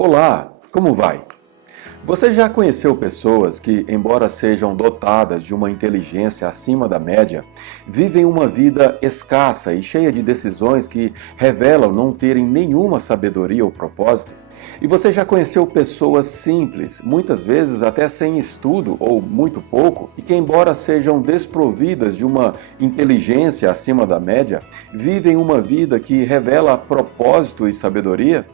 Olá, como vai? Você já conheceu pessoas que, embora sejam dotadas de uma inteligência acima da média, vivem uma vida escassa e cheia de decisões que revelam não terem nenhuma sabedoria ou propósito? E você já conheceu pessoas simples, muitas vezes até sem estudo ou muito pouco, e que, embora sejam desprovidas de uma inteligência acima da média, vivem uma vida que revela propósito e sabedoria?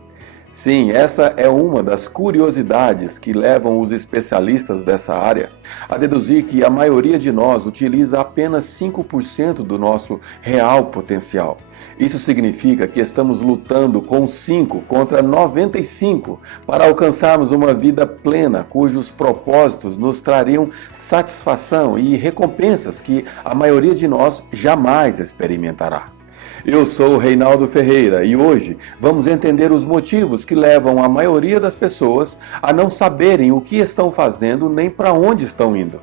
Sim, essa é uma das curiosidades que levam os especialistas dessa área a deduzir que a maioria de nós utiliza apenas 5% do nosso real potencial. Isso significa que estamos lutando com 5 contra 95 para alcançarmos uma vida plena, cujos propósitos nos trariam satisfação e recompensas que a maioria de nós jamais experimentará. Eu sou o Reinaldo Ferreira e hoje vamos entender os motivos que levam a maioria das pessoas a não saberem o que estão fazendo nem para onde estão indo.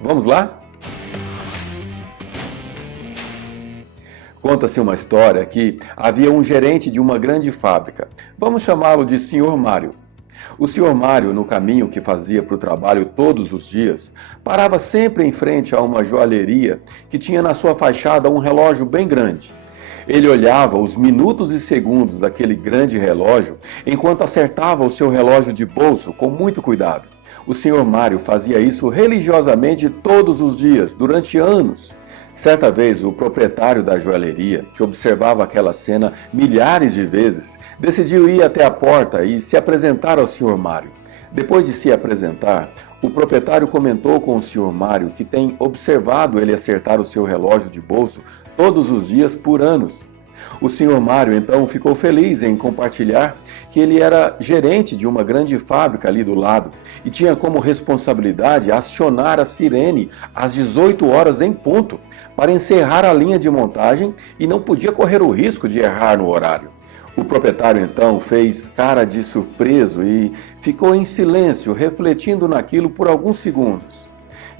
Vamos lá? Conta-se uma história que havia um gerente de uma grande fábrica. Vamos chamá-lo de Sr. Mário. O Sr. Mário, no caminho que fazia para o trabalho todos os dias, parava sempre em frente a uma joalheria que tinha na sua fachada um relógio bem grande. Ele olhava os minutos e segundos daquele grande relógio enquanto acertava o seu relógio de bolso com muito cuidado. O Sr. Mário fazia isso religiosamente todos os dias, durante anos. Certa vez, o proprietário da joalheria, que observava aquela cena milhares de vezes, decidiu ir até a porta e se apresentar ao Sr. Mário. Depois de se apresentar, o proprietário comentou com o Sr. Mário que tem observado ele acertar o seu relógio de bolso todos os dias por anos. O Sr. Mário então ficou feliz em compartilhar que ele era gerente de uma grande fábrica ali do lado e tinha como responsabilidade acionar a sirene às 18 horas em ponto para encerrar a linha de montagem e não podia correr o risco de errar no horário. O proprietário então fez cara de surpreso e ficou em silêncio, refletindo naquilo por alguns segundos.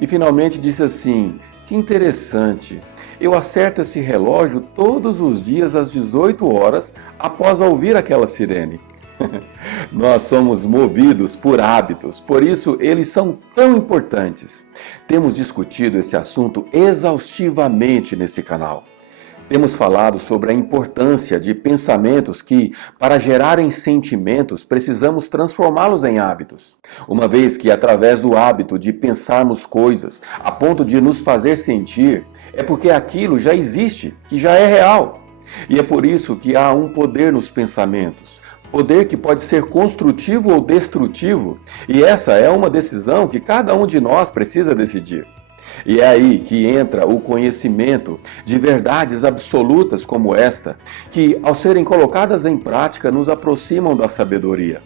E finalmente disse assim: "Que interessante, eu acerto esse relógio todos os dias às 18 horas após ouvir aquela sirene." Nós somos movidos por hábitos, por isso eles são tão importantes. Temos discutido esse assunto exaustivamente nesse canal. Temos falado sobre a importância de pensamentos que, para gerarem sentimentos, precisamos transformá-los em hábitos. Uma vez que, através do hábito de pensarmos coisas a ponto de nos fazer sentir, é porque aquilo já existe, que já é real. E é por isso que há um poder nos pensamentos. Poder que pode ser construtivo ou destrutivo. E essa é uma decisão que cada um de nós precisa decidir. E é aí que entra o conhecimento de verdades absolutas como esta, que, ao serem colocadas em prática, nos aproximam da sabedoria.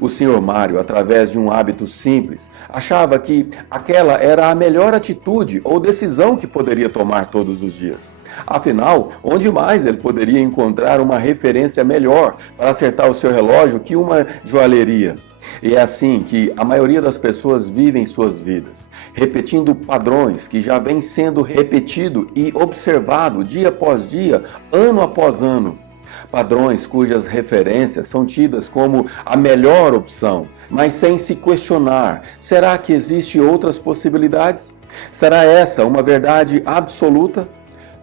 O Sr. Mário, através de um hábito simples, achava que aquela era a melhor atitude ou decisão que poderia tomar todos os dias. Afinal, onde mais ele poderia encontrar uma referência melhor para acertar o seu relógio que uma joalheria? E é assim que a maioria das pessoas vivem suas vidas, repetindo padrões que já vêm sendo repetido e observado dia após dia, ano após ano. Padrões cujas referências são tidas como a melhor opção, mas sem se questionar: será que existem outras possibilidades? Será essa uma verdade absoluta?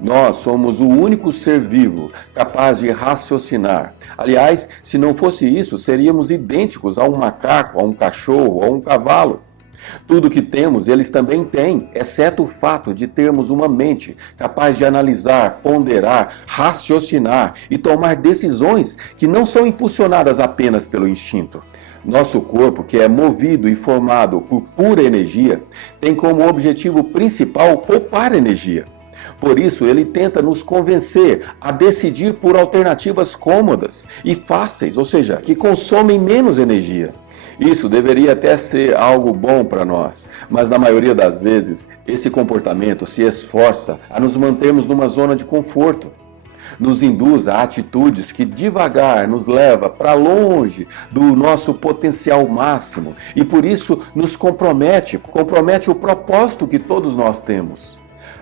Nós somos o único ser vivo capaz de raciocinar. Aliás, se não fosse isso, seríamos idênticos a um macaco, a um cachorro, a um cavalo. Tudo que temos, eles também têm, exceto o fato de termos uma mente capaz de analisar, ponderar, raciocinar e tomar decisões que não são impulsionadas apenas pelo instinto. Nosso corpo, que é movido e formado por pura energia, tem como objetivo principal poupar energia. Por isso, ele tenta nos convencer a decidir por alternativas cômodas e fáceis, ou seja, que consomem menos energia. Isso deveria até ser algo bom para nós, mas na maioria das vezes, esse comportamento se esforça a nos mantermos numa zona de conforto. Nos induz a atitudes que devagar nos leva para longe do nosso potencial máximo e por isso nos compromete o propósito que todos nós temos.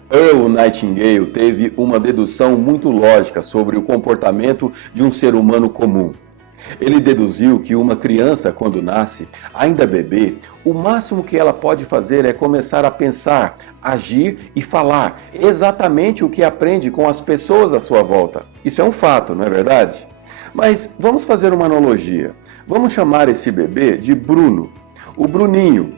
Earl Nightingale teve uma dedução muito lógica sobre o comportamento de um ser humano comum. Ele deduziu que uma criança, quando nasce, ainda bebê, o máximo que ela pode fazer é começar a pensar, agir e falar exatamente o que aprende com as pessoas à sua volta. Isso é um fato, não é verdade? Mas vamos fazer uma analogia. Vamos chamar esse bebê de Bruno, o Bruninho.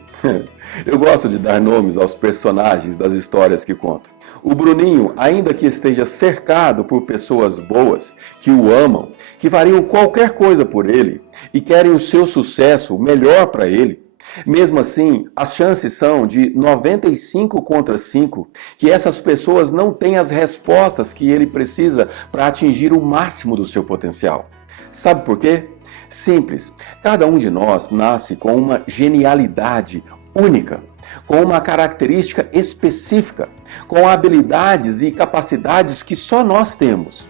Eu gosto de dar nomes aos personagens das histórias que conto. O Bruninho, ainda que esteja cercado por pessoas boas, que o amam, que fariam qualquer coisa por ele e querem o seu sucesso, o melhor para ele, mesmo assim, as chances são de 95 contra 5 que essas pessoas não têm as respostas que ele precisa para atingir o máximo do seu potencial. Sabe por quê? Simples. Cada um de nós nasce com uma genialidade única, com uma característica específica, com habilidades e capacidades que só nós temos.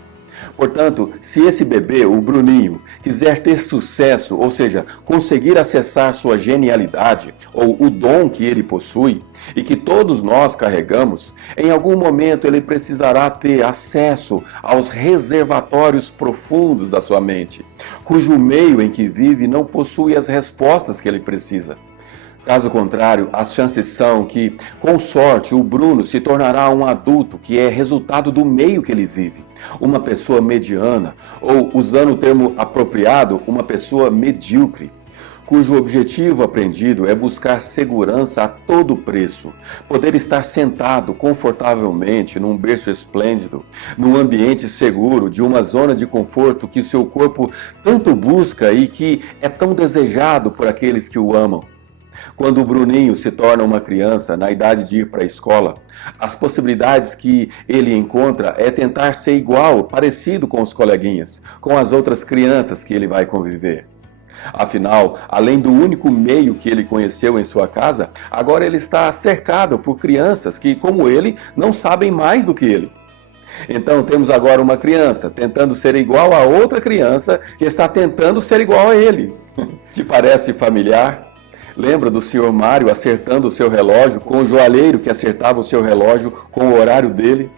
Portanto, se esse bebê, o Bruninho, quiser ter sucesso, ou seja, conseguir acessar sua genialidade ou o dom que ele possui e que todos nós carregamos, em algum momento ele precisará ter acesso aos reservatórios profundos da sua mente, cujo meio em que vive não possui as respostas que ele precisa. Caso contrário, as chances são que, com sorte, o Bruno se tornará um adulto que é resultado do meio que ele vive, uma pessoa mediana, ou, usando o termo apropriado, uma pessoa medíocre, cujo objetivo aprendido é buscar segurança a todo preço, poder estar sentado confortavelmente num berço esplêndido, num ambiente seguro, de uma zona de conforto que seu corpo tanto busca e que é tão desejado por aqueles que o amam. Quando o Bruninho se torna uma criança na idade de ir para a escola, as possibilidades que ele encontra é tentar ser igual, parecido com os coleguinhas, com as outras crianças que ele vai conviver. Afinal, além do único meio que ele conheceu em sua casa, agora ele está cercado por crianças que, como ele, não sabem mais do que ele. Então temos agora uma criança tentando ser igual a outra criança que está tentando ser igual a ele. Te parece familiar? Lembra do Sr. Mário acertando o seu relógio com o joalheiro que acertava o seu relógio com o horário dele?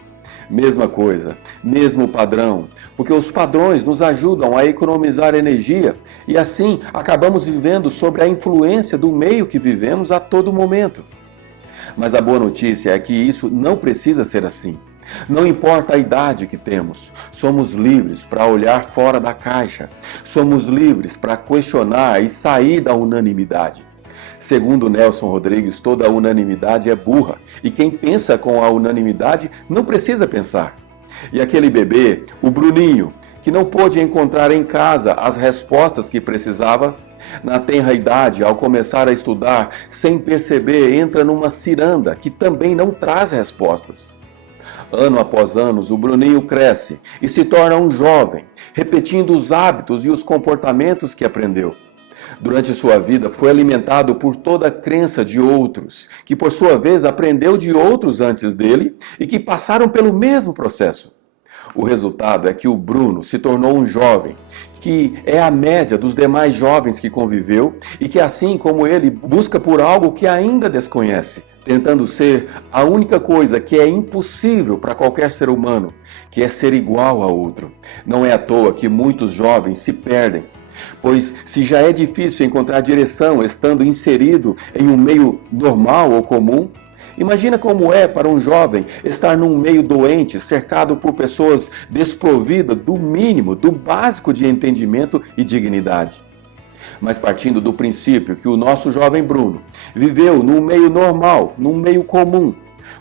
Mesma coisa, mesmo padrão, porque os padrões nos ajudam a economizar energia e assim acabamos vivendo sob a influência do meio que vivemos a todo momento. Mas a boa notícia é que isso não precisa ser assim. Não importa a idade que temos, somos livres para olhar fora da caixa, somos livres para questionar e sair da unanimidade. Segundo Nelson Rodrigues, toda a unanimidade é burra, e quem pensa com a unanimidade não precisa pensar. E aquele bebê, o Bruninho, que não pôde encontrar em casa as respostas que precisava, na tenra idade, ao começar a estudar, sem perceber, entra numa ciranda que também não traz respostas. Ano após ano, o Bruninho cresce e se torna um jovem, repetindo os hábitos e os comportamentos que aprendeu. Durante sua vida, foi alimentado por toda a crença de outros, que por sua vez aprendeu de outros antes dele e que passaram pelo mesmo processo. O resultado é que o Bruno se tornou um jovem, que é a média dos demais jovens que conviveu e que, assim como ele, busca por algo que ainda desconhece, tentando ser a única coisa que é impossível para qualquer ser humano, que é ser igual a outro. Não é à toa que muitos jovens se perdem. Pois se já é difícil encontrar direção estando inserido em um meio normal ou comum, imagina como é para um jovem estar num meio doente, cercado por pessoas desprovidas do mínimo, do básico de entendimento e dignidade. Mas partindo do princípio que o nosso jovem Bruno viveu num meio normal, num meio comum,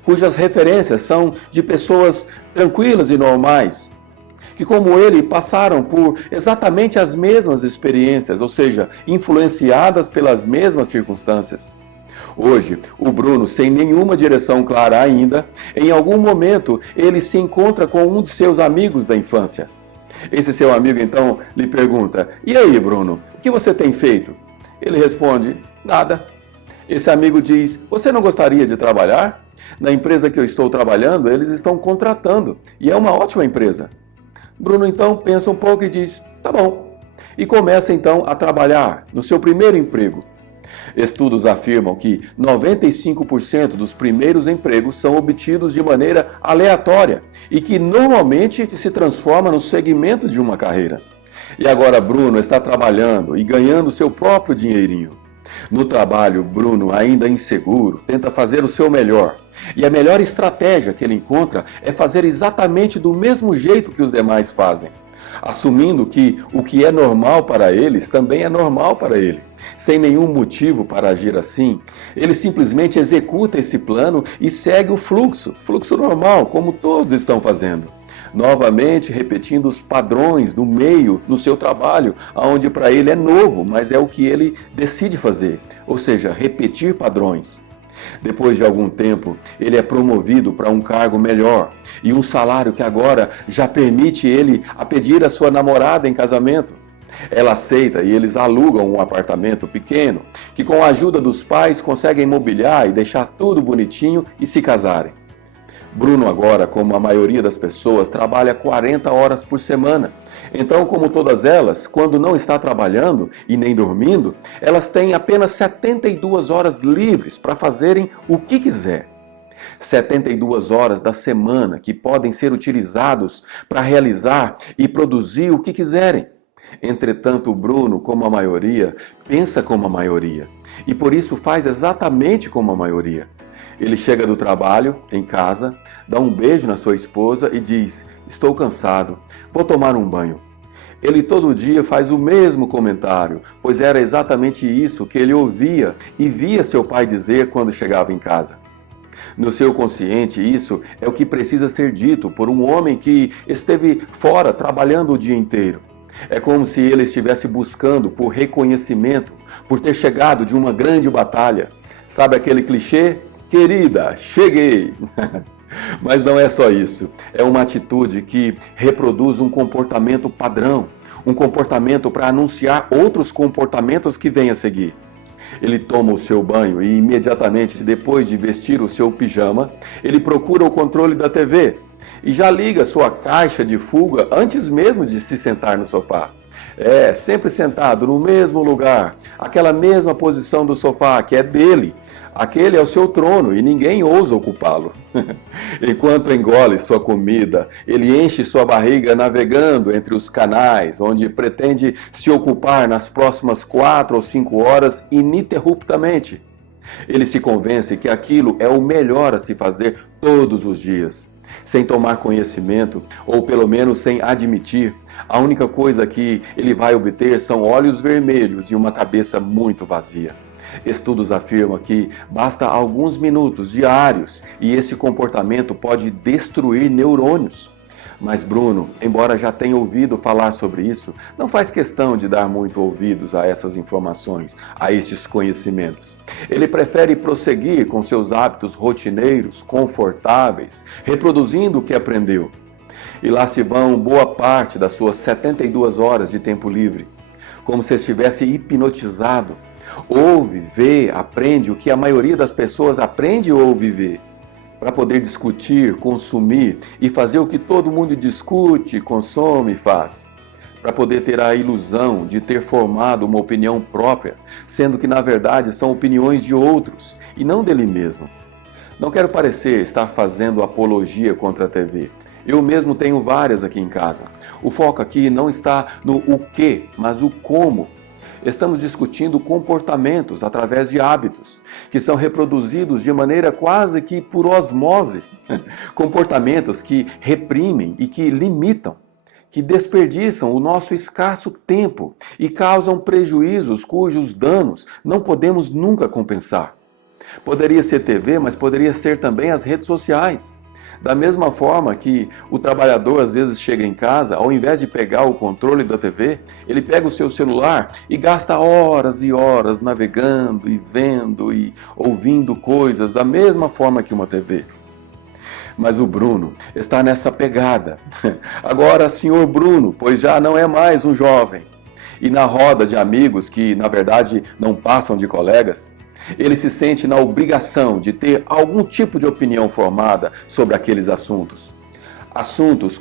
cujas referências são de pessoas tranquilas e normais, que como ele passaram por exatamente as mesmas experiências, ou seja, influenciadas pelas mesmas circunstâncias. Hoje, o Bruno, sem nenhuma direção clara ainda, em algum momento ele se encontra com um de seus amigos da infância. Esse seu amigo então lhe pergunta: "E aí, Bruno, o que você tem feito?" Ele responde: "Nada." Esse amigo diz: "Você não gostaria de trabalhar? Na empresa que eu estou trabalhando, eles estão contratando e é uma ótima empresa." Bruno então pensa um pouco e diz: "Tá bom." E começa então a trabalhar no seu primeiro emprego. Estudos afirmam que 95% dos primeiros empregos são obtidos de maneira aleatória e que normalmente se transforma no segmento de uma carreira. E agora Bruno está trabalhando e ganhando seu próprio dinheirinho. No trabalho, Bruno, ainda inseguro, tenta fazer o seu melhor. E a melhor estratégia que ele encontra é fazer exatamente do mesmo jeito que os demais fazem, assumindo que o que é normal para eles também é normal para ele. Sem nenhum motivo para agir assim, ele simplesmente executa esse plano e segue o fluxo normal, como todos estão fazendo. Novamente repetindo os padrões do meio no seu trabalho, onde para ele é novo, mas é o que ele decide fazer, ou seja, repetir padrões. Depois de algum tempo, ele é promovido para um cargo melhor e um salário que agora já permite ele a pedir a sua namorada em casamento. Ela aceita e eles alugam um apartamento pequeno, que com a ajuda dos pais conseguem mobiliar e deixar tudo bonitinho e se casarem. Bruno agora, como a maioria das pessoas, trabalha 40 horas por semana. Então, como todas elas, quando não está trabalhando e nem dormindo, elas têm apenas 72 horas livres para fazerem o que quiser. 72 horas da semana que podem ser utilizados para realizar e produzir o que quiserem. Entretanto, o Bruno, como a maioria, pensa como a maioria e por isso faz exatamente como a maioria. Ele chega do trabalho, em casa, dá um beijo na sua esposa e diz: "Estou cansado, vou tomar um banho." Ele todo dia faz o mesmo comentário, pois era exatamente isso que ele ouvia e via seu pai dizer quando chegava em casa. No seu consciente, isso é o que precisa ser dito por um homem que esteve fora trabalhando o dia inteiro. É como se ele estivesse buscando por reconhecimento, por ter chegado de uma grande batalha. Sabe aquele clichê? Querida, cheguei! Mas não é só isso. É uma atitude que reproduz um comportamento padrão, um comportamento para anunciar outros comportamentos que vêm a seguir. Ele toma o seu banho e imediatamente depois de vestir o seu pijama, ele procura o controle da TV e já liga sua caixa de fuga antes mesmo de se sentar no sofá. Sempre sentado no mesmo lugar, aquela mesma posição do sofá que é dele. Aquele é o seu trono e ninguém ousa ocupá-lo. Enquanto engole sua comida, ele enche sua barriga navegando entre os canais, onde pretende se ocupar nas próximas 4 ou 5 horas ininterruptamente. Ele se convence que aquilo é o melhor a se fazer todos os dias. Sem tomar conhecimento, ou pelo menos sem admitir, a única coisa que ele vai obter são olhos vermelhos e uma cabeça muito vazia. Estudos afirmam que basta alguns minutos diários e esse comportamento pode destruir neurônios. Mas Bruno, embora já tenha ouvido falar sobre isso, não faz questão de dar muito ouvidos a essas informações, a estes conhecimentos. Ele prefere prosseguir com seus hábitos rotineiros, confortáveis, reproduzindo o que aprendeu. E lá se vão boa parte das suas 72 horas de tempo livre, como se estivesse hipnotizado. Ouve, vê, aprende o que a maioria das pessoas aprende ou ouve ver, para poder discutir, consumir e fazer o que todo mundo discute, consome e faz. Para poder ter a ilusão de ter formado uma opinião própria, sendo que na verdade são opiniões de outros e não dele mesmo. Não quero parecer estar fazendo apologia contra a TV. Eu mesmo tenho várias aqui em casa. O foco aqui não está no o que, mas o como. Estamos discutindo comportamentos através de hábitos, que são reproduzidos de maneira quase que por osmose. Comportamentos que reprimem e que limitam, que desperdiçam o nosso escasso tempo e causam prejuízos cujos danos não podemos nunca compensar. Poderia ser TV, mas poderia ser também as redes sociais. Da mesma forma que o trabalhador às vezes chega em casa, ao invés de pegar o controle da TV, ele pega o seu celular e gasta horas e horas navegando e vendo e ouvindo coisas da mesma forma que uma TV. Mas o Bruno está nessa pegada. Agora, senhor Bruno, pois já não é mais um jovem. E na roda de amigos, que na verdade não passam de colegas, ele se sente na obrigação de ter algum tipo de opinião formada sobre aqueles assuntos. Assuntos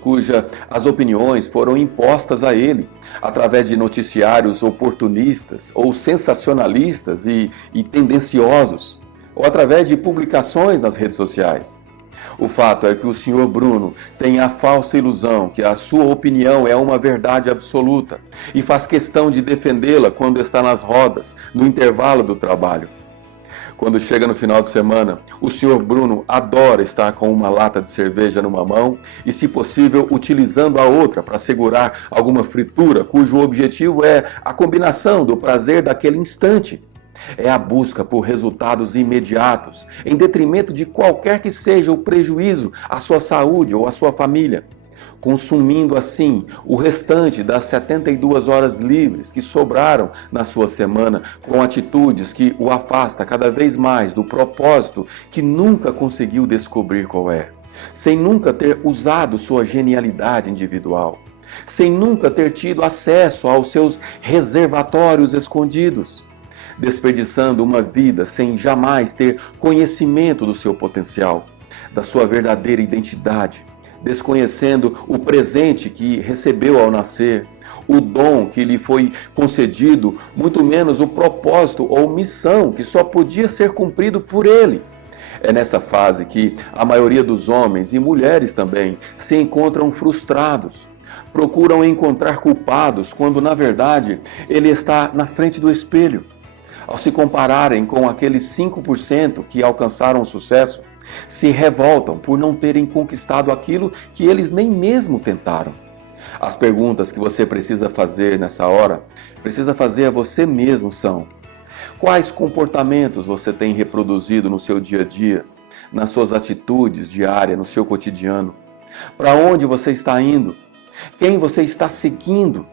as opiniões foram impostas a ele, através de noticiários oportunistas ou sensacionalistas e tendenciosos, ou através de publicações nas redes sociais. O fato é que o Sr. Bruno tem a falsa ilusão que a sua opinião é uma verdade absoluta e faz questão de defendê-la quando está nas rodas, no intervalo do trabalho. Quando chega no final de semana, o Sr. Bruno adora estar com uma lata de cerveja numa mão e, se possível, utilizando a outra para segurar alguma fritura, cujo objetivo é a combinação do prazer daquele instante. É a busca por resultados imediatos, em detrimento de qualquer que seja o prejuízo à sua saúde ou à sua família, consumindo assim o restante das 72 horas livres que sobraram na sua semana com atitudes que o afasta cada vez mais do propósito que nunca conseguiu descobrir qual é, sem nunca ter usado sua genialidade individual, sem nunca ter tido acesso aos seus reservatórios escondidos, desperdiçando uma vida sem jamais ter conhecimento do seu potencial, da sua verdadeira identidade, desconhecendo o presente que recebeu ao nascer, o dom que lhe foi concedido, muito menos o propósito ou missão que só podia ser cumprido por ele. É nessa fase que a maioria dos homens e mulheres também se encontram frustrados. Procuram encontrar culpados quando, na verdade, ele está na frente do espelho. Ao se compararem com aqueles 5% que alcançaram o sucesso, se revoltam por não terem conquistado aquilo que eles nem mesmo tentaram. As perguntas que você precisa fazer nessa hora, precisa fazer a você mesmo são: quais comportamentos você tem reproduzido no seu dia a dia, nas suas atitudes diárias, no seu cotidiano? Para onde você está indo? Quem você está seguindo?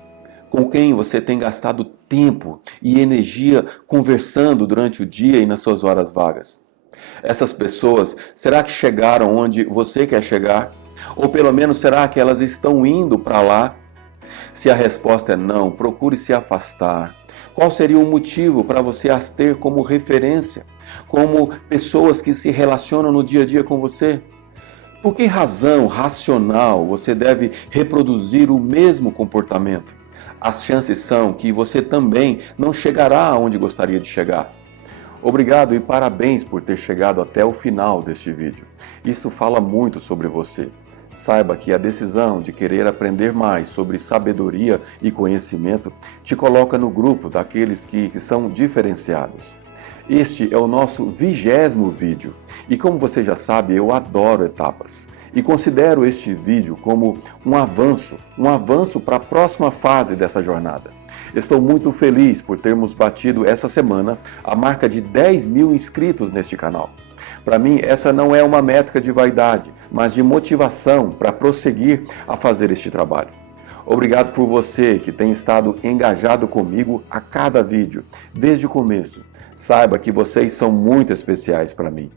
Com quem você tem gastado tempo e energia conversando durante o dia e nas suas horas vagas? Essas pessoas, será que chegaram onde você quer chegar? Ou pelo menos será que elas estão indo para lá? Se a resposta é não, procure se afastar. Qual seria o motivo para você as ter como referência, como pessoas que se relacionam no dia a dia com você? Por que razão racional você deve reproduzir o mesmo comportamento? As chances são que você também não chegará aonde gostaria de chegar. Obrigado e parabéns por ter chegado até o final deste vídeo. Isso fala muito sobre você. Saiba que a decisão de querer aprender mais sobre sabedoria e conhecimento te coloca no grupo daqueles que são diferenciados. Este é o nosso 20º vídeo e, como você já sabe, eu adoro etapas e considero este vídeo como um avanço para a próxima fase dessa jornada. Estou muito feliz por termos batido essa semana a marca de 10 mil inscritos neste canal. Para mim, essa não é uma métrica de vaidade, mas de motivação para prosseguir a fazer este trabalho. Obrigado por você que tem estado engajado comigo a cada vídeo, desde o começo. Saiba que vocês são muito especiais para mim.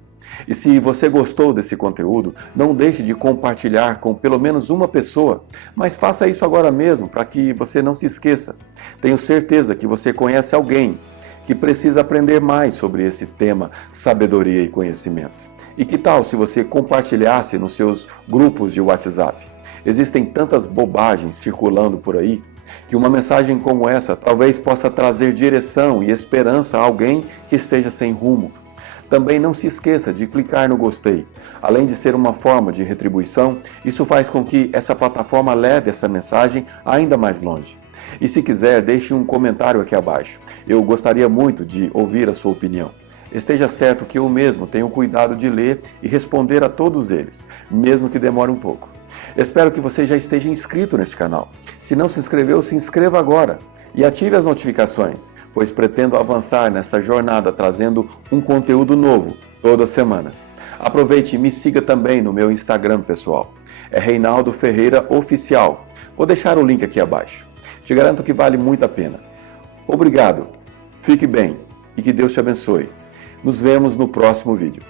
E se você gostou desse conteúdo, não deixe de compartilhar com pelo menos uma pessoa, mas faça isso agora mesmo para que você não se esqueça. Tenho certeza que você conhece alguém que precisa aprender mais sobre esse tema, sabedoria e conhecimento. E que tal se você compartilhasse nos seus grupos de WhatsApp? Existem tantas bobagens circulando por aí que uma mensagem como essa talvez possa trazer direção e esperança a alguém que esteja sem rumo. Também não se esqueça de clicar no gostei. Além de ser uma forma de retribuição, isso faz com que essa plataforma leve essa mensagem ainda mais longe. E se quiser, deixe um comentário aqui abaixo. Eu gostaria muito de ouvir a sua opinião. Esteja certo que eu mesmo tenho cuidado de ler e responder a todos eles, mesmo que demore um pouco. Espero que você já esteja inscrito neste canal. Se não se inscreveu, se inscreva agora. E ative as notificações, pois pretendo avançar nessa jornada trazendo um conteúdo novo toda semana. Aproveite e me siga também no meu Instagram pessoal. É Reinaldo Ferreira Oficial. Vou deixar o link aqui abaixo. Te garanto que vale muito a pena. Obrigado, fique bem e que Deus te abençoe. Nos vemos no próximo vídeo.